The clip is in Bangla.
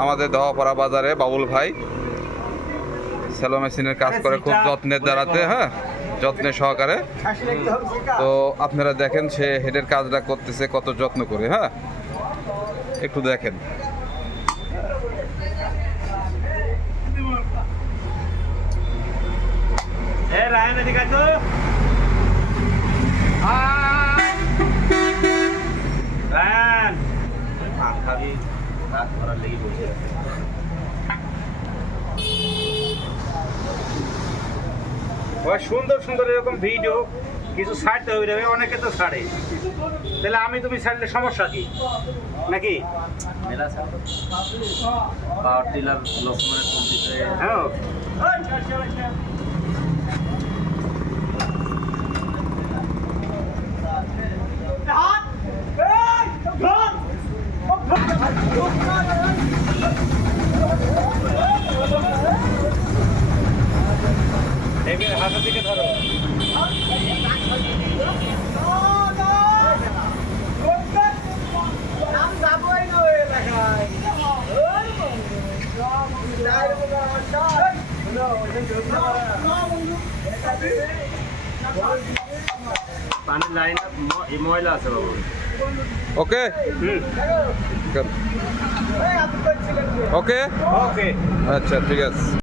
আমাদের দহপাড়া বাজারে বাবুল ভাই সেলো মেশিনের কাজ করে খুব যত্নের দ্বারাতে, হ্যাঁ, যত্নের সহকারে। তো আপনারা দেখেন সে হেডের কাজটা করতেছে কত যত্ন করে, হ্যাঁ, একটু দেখেন। সুন্দর সুন্দর এরকম ভিডিও কিছু ছাড়তে হবে, অনেকে তো ছাড়ে, তাহলে আমি তুমি ছাড়লে সমস্যা কি নাকি? পাওয়ার টিলার লক্ষ্মণের কম্পিউটারে হ্যাঁ, হাতের দিকে ধরো। পানির লাইন ময়লা আছে বাবু। ওকে ওকে ওকে, আচ্ছা ঠিক আছে।